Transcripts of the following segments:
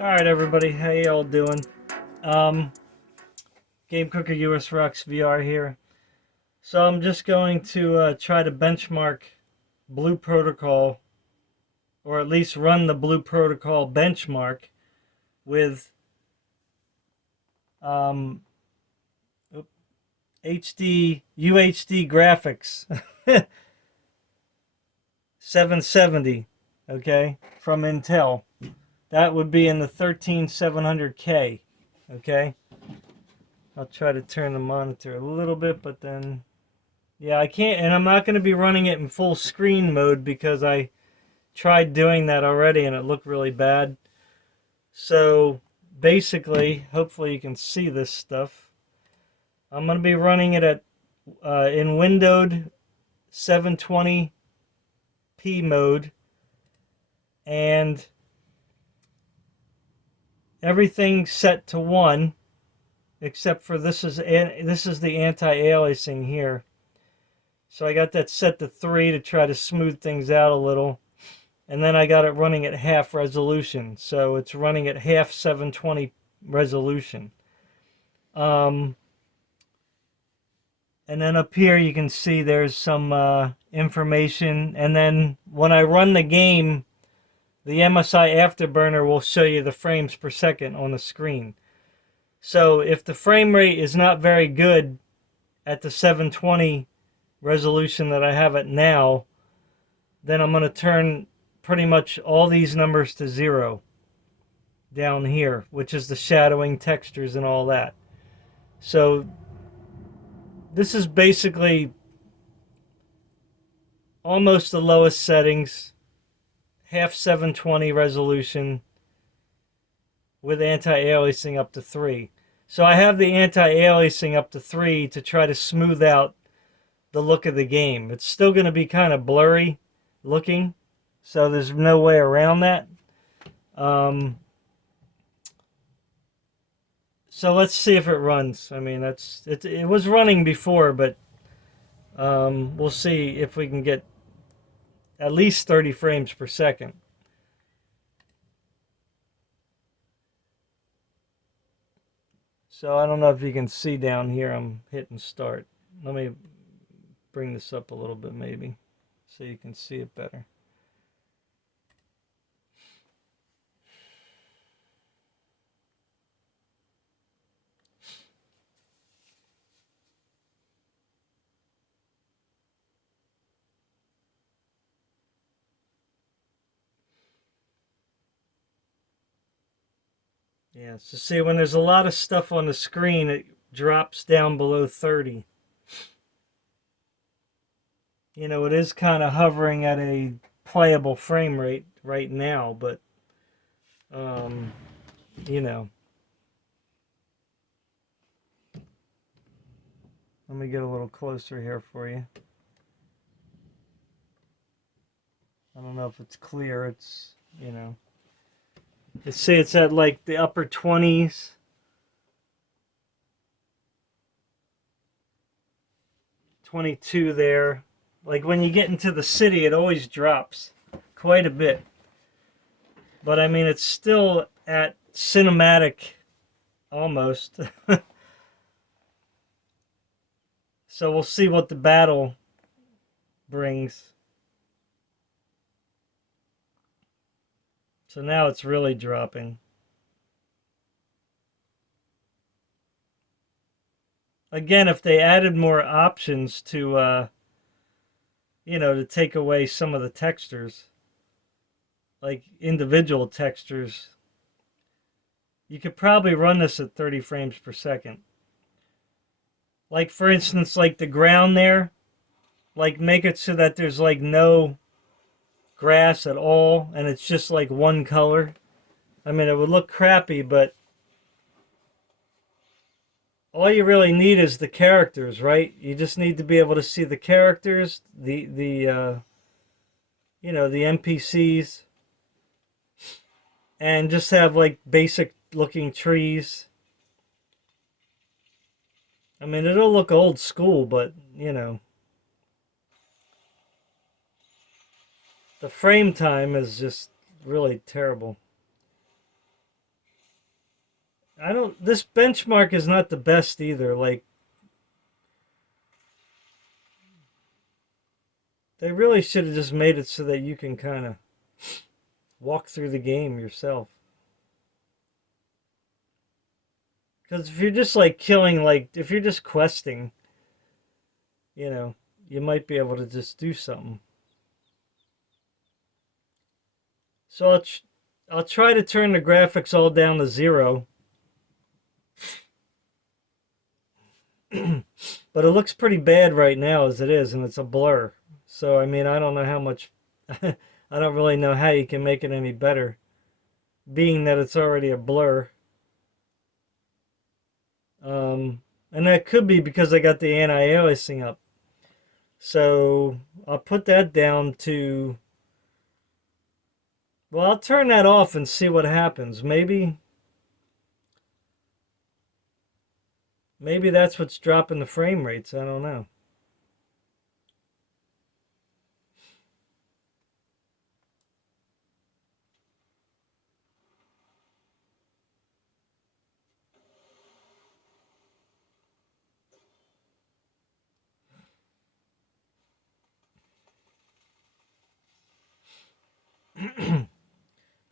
Alright everybody, how y'all doing? Um, Game Cooker US Rocks VR here. So I'm just going to try to benchmark Blue Protocol, or at least run the Blue Protocol benchmark with um, HD UHD graphics 770, okay, from Intel. That would be in the 13700K, okay? I'll try to turn the monitor a little bit, but then, yeah, I can't, and I'm not going to be running it in full screen mode because I tried doing that already and it looked really bad. So basically, hopefully you can see this stuff. I'm going to be running it at in windowed 720p mode, and everything set to 1, except for this is the anti-aliasing here. So I got that set to 3 to try to smooth things out a little. And then I got it running at half resolution. So it's running at half 720 resolution. And then up here you can see there's some information. And then when I run the game, the MSI Afterburner will show you the frames per second on the screen. So if the frame rate is not very good at the 720 resolution that I have it now, then I'm going to turn pretty much all these numbers to 0 down here, which is the shadowing, textures, and all that. So this is basically almost the lowest settings, half 720 resolution with anti-aliasing up to 3. So I have the anti-aliasing up to 3 to try to smooth out the look of the game. It's still going to be kind of blurry looking, so there's no way around that. So let's see if it runs. I mean, it was running before, but we'll see if we can get at least 30 frames per second. So I don't know if you can see down here, I'm hitting start. Let me bring this up a little bit maybe so you can see it better. Yeah, so see, when there's a lot of stuff on the screen, it drops down below 30. You know, it is kind of hovering at a playable frame rate right now, but, you know. Let me get a little closer here for you. I don't know if it's clear. It's, you know. You see it's at like the upper 20s. 22 there. Like when you get into the city, it always drops quite a bit. But I mean, it's still at cinematic almost. So we'll see what the battle brings. So now it's really dropping. Again, if they added more options to, you know, to take away some of the textures, like individual textures, you could probably run this at 30 frames per second. Like, for instance, like the ground there, like make it so that there's like no grass at all and it's just like one color. I mean, it would look crappy, but all you really need is the characters, right? You just need to be able to see the characters, the you know, the NPCs, and just have like basic looking trees. I mean, it'll look old school, but you know, the frame time is just really terrible. This benchmark is not the best either. Like, they really should have just made it so that you can kind of walk through the game yourself. Because if you're just like killing, like, if you're just questing, you know, you might be able to just do something. So I'll try to turn the graphics all down to 0. But it looks pretty bad right now as it is, and it's a blur. So, I mean, I don't know how much, I don't really know how you can make it any better, being that it's already a blur. And that could be because I got the anti-aliasing up. So I'll put that down to, well, I'll turn that off and see what happens. Maybe that's what's dropping the frame rates. I don't know.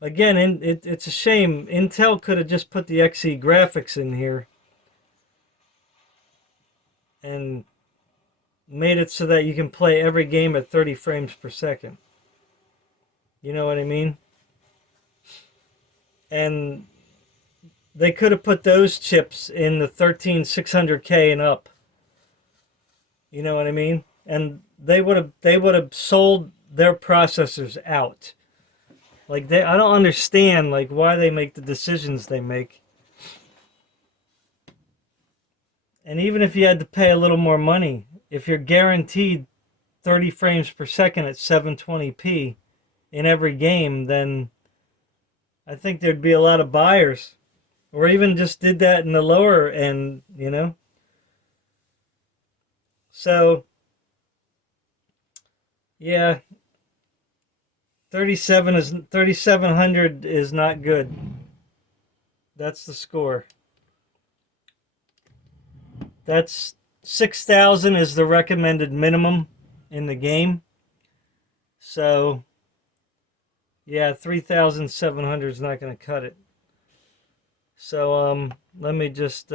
Again, it's a shame. Intel could have just put the XE graphics in here and made it so that you can play every game at 30 frames per second. You know what I mean? And they could have put those chips in the 13600K and up. You know what I mean? And they would have sold their processors out. Like, I don't understand like why they make the decisions they make. And even if you had to pay a little more money, if you're guaranteed 30 frames per second at 720p in every game, then I think there'd be a lot of buyers. Or even just did that in the lower end, you know? So, yeah, 3700 is not good. That's the score. That's 6,000 is the recommended minimum in the game. So, yeah, 3,700 is not going to cut it. So, let me just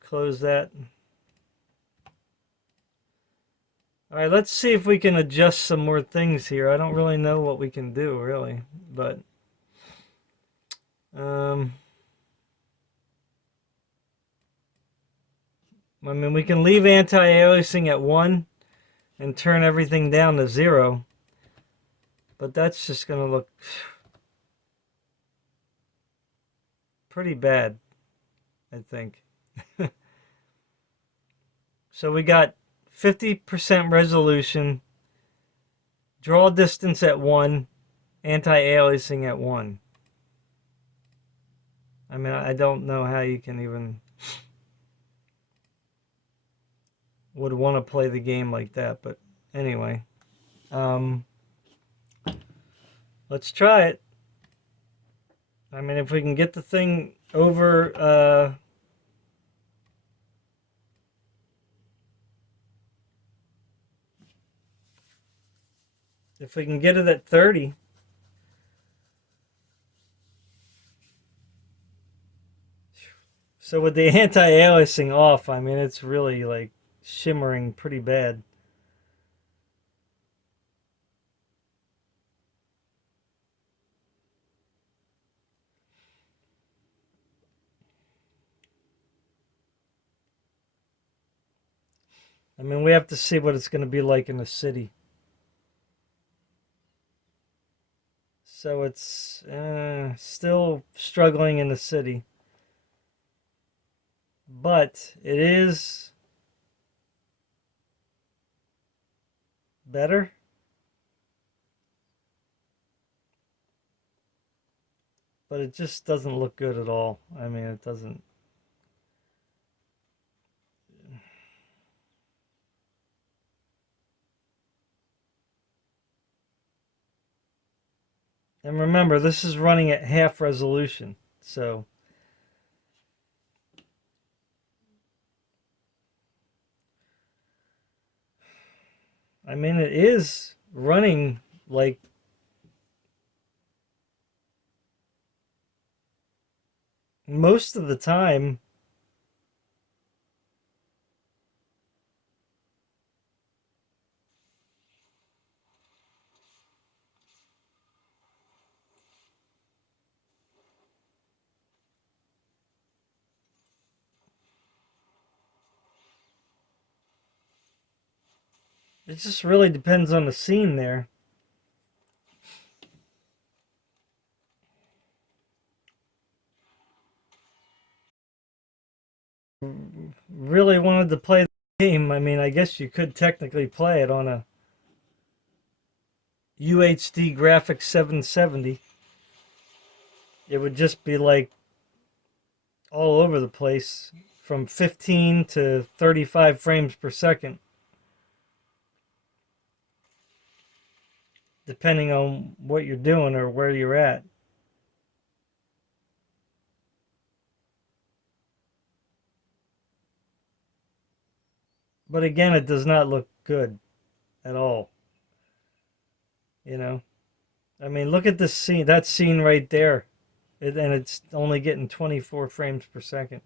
close that. All right, let's see if we can adjust some more things here. I don't really know what we can do, really, but I mean, we can leave anti-aliasing at 1 and turn everything down to 0, but that's just going to look pretty bad, I think. So we got 50% resolution, draw distance at 1, anti-aliasing at 1. I mean, I don't know how you can even would want to play the game like that, but anyway, let's try it. I mean, if we can get the thing over if we can get it at 30. So with the anti-aliasing off, I mean, it's really like shimmering pretty bad. I mean, we have to see what it's going to be like in the city. So it's still struggling in the city. But it is better. But it just doesn't look good at all. I mean, it doesn't. And remember, this is running at half resolution. So I mean, it is running like most of the time. It just really depends on the scene there. Really wanted to play the game. I mean, I guess you could technically play it on a UHD graphics 770. It would just be like all over the place from 15 to 35 frames per second, depending on what you're doing or where you're at. But again, it does not look good at all. You know, I mean, look at this scene, that scene right there, and it's only getting 24 frames per second.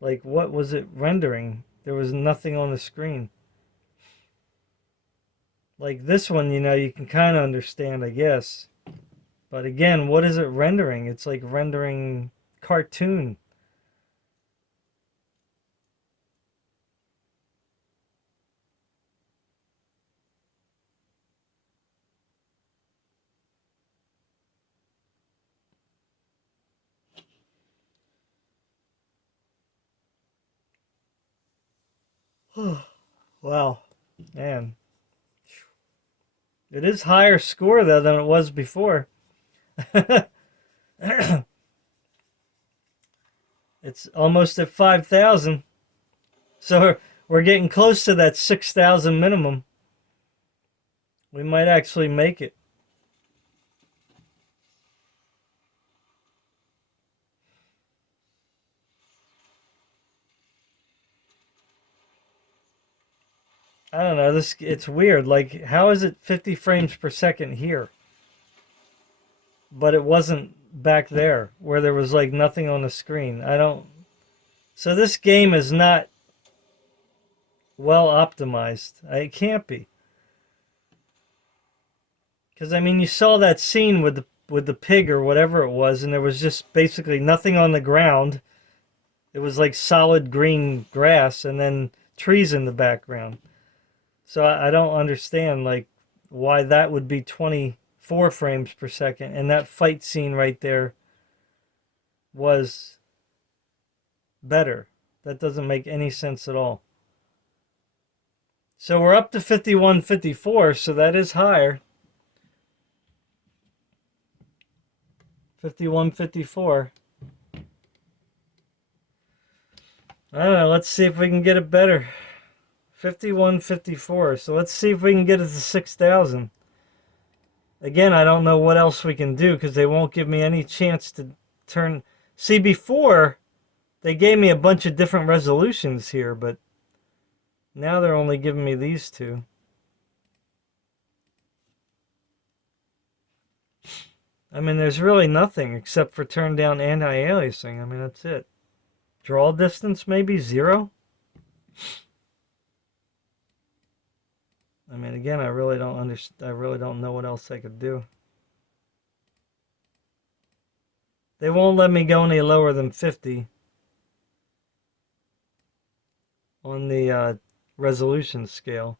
Like, what was it rendering? There was nothing on the screen. Like this one, you can kind of understand, I guess. But again, what is it rendering? It's like rendering cartoon. Wow, man. It is higher score though than it was before. It's almost at 5,000. So we're getting close to that 6,000 minimum. We might actually make it. I don't know. It's weird. Like, how is it 50 frames per second here, but it wasn't back there where there was like nothing on the screen? I don't. So this game is not well optimized. It can't be. Because I mean, you saw that scene with the pig or whatever it was, and there was just basically nothing on the ground. It was like solid green grass, and then trees in the background. So I don't understand like why that would be 24 frames per second, and that fight scene right there was better. That doesn't make any sense at all. So we're up to 51, 54, so that is higher. 51, 54. I don't know. Let's see if we can get it better. 51, 54. So let's see if we can get it to 6,000. Again, I don't know what else we can do because they won't give me any chance to turn. See, before they gave me a bunch of different resolutions here, but now they're only giving me these two. I mean, there's really nothing except for turn down anti-aliasing. I mean, that's it. Draw distance, maybe 0? I mean, again, I really don't understand. I really don't know what else I could do. They won't let me go any lower than 50 on the resolution scale.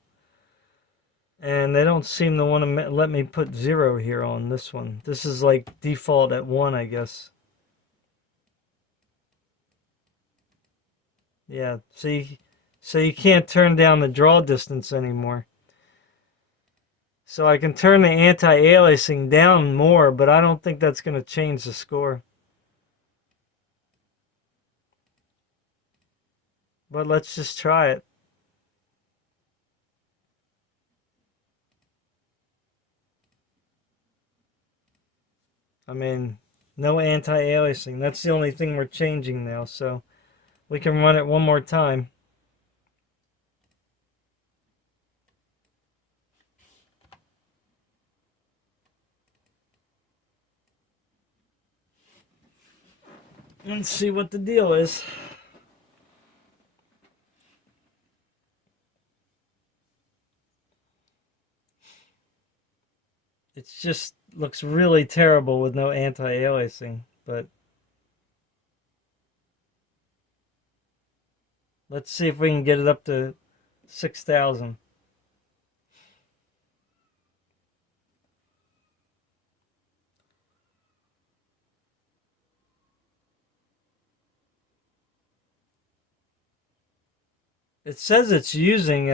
And they don't seem to want to let me put 0 here on this one. This is like default at 1, I guess. Yeah, see, so you can't turn down the draw distance anymore. So I can turn the anti-aliasing down more, but I don't think that's going to change the score. But let's just try it. I mean, no anti-aliasing. That's the only thing we're changing now, so we can run it one more time. Let's see what the deal is. It just looks really terrible with no anti-aliasing, but let's see if we can get it up to 6,000. It says it's using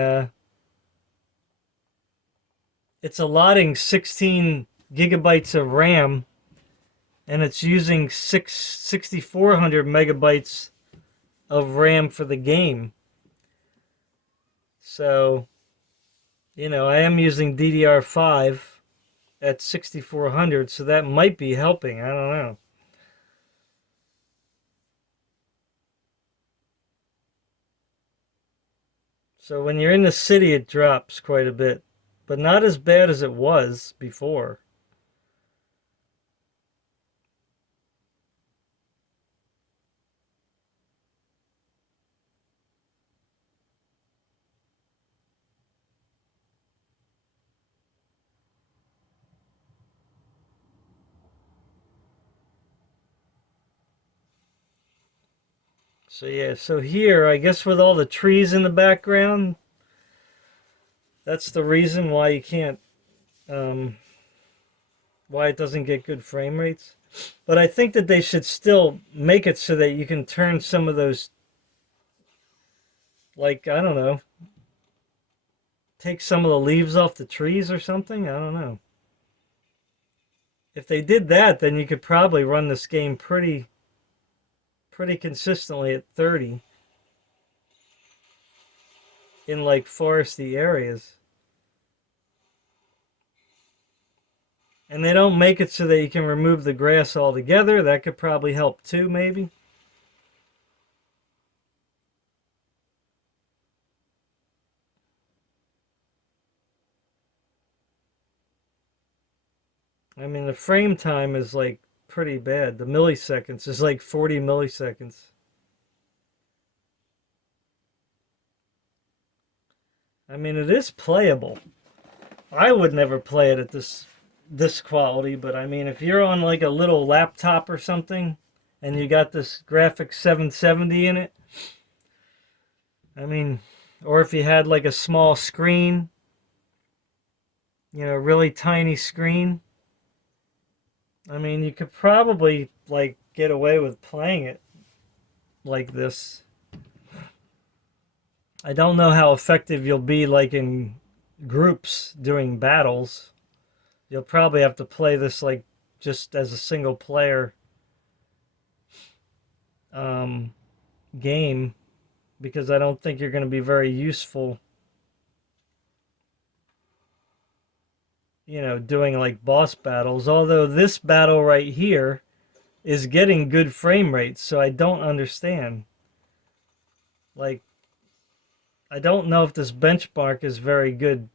it's allotting 16 gigabytes of RAM, and it's using 6,400 megabytes of RAM for the game. So, I am using DDR5 at 6,400, so that might be helping. I don't know. So when you're in the city, it drops quite a bit, but not as bad as it was before. So yeah, so here, I guess with all the trees in the background, that's the reason why you can't, why it doesn't get good frame rates. But I think that they should still make it so that you can turn some of those, like, I don't know, take some of the leaves off the trees or something. I don't know. If they did that, then you could probably run this game pretty consistently at 30 in like foresty areas. And they don't make it so that you can remove the grass altogether. That could probably help too, maybe. I mean, the frame time is like pretty bad. The milliseconds is like 40 milliseconds. I mean, it is playable. I would never play it at this quality, but I mean, if you're on like a little laptop or something and you got this graphics 770 in it, I mean, or if you had like a small screen, really tiny screen, I mean, you could probably like get away with playing it like this. I don't know how effective you'll be like in groups doing battles. You'll probably have to play this like just as a single player um, game, because I don't think you're going to be very useful, doing like boss battles. Although this battle right here is getting good frame rates, so I don't understand. Like, I don't know if this benchmark is very good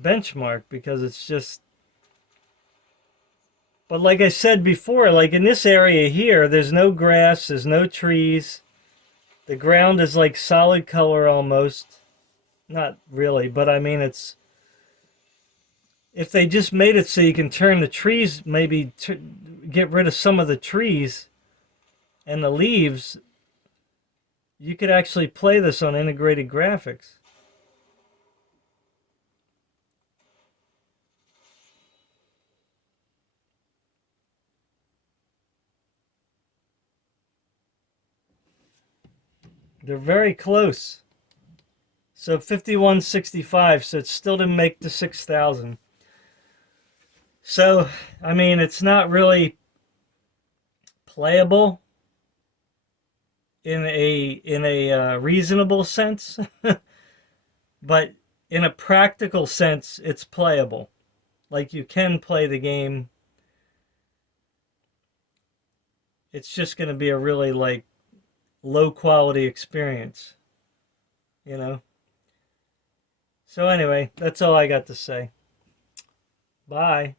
benchmark, because it's just, but like I said before, like in this area here, there's no grass, there's no trees. The ground is like solid color almost. Not really, but I mean, it's, if they just made it so you can turn the trees, maybe get rid of some of the trees and the leaves, you could actually play this on integrated graphics. They're very close. So 5165, so it still didn't make the 6,000. So, I mean, it's not really playable in a reasonable sense, but in a practical sense, it's playable. Like, you can play the game. It's just going to be a really like low quality experience, you know. So anyway, that's all I got to say. Bye.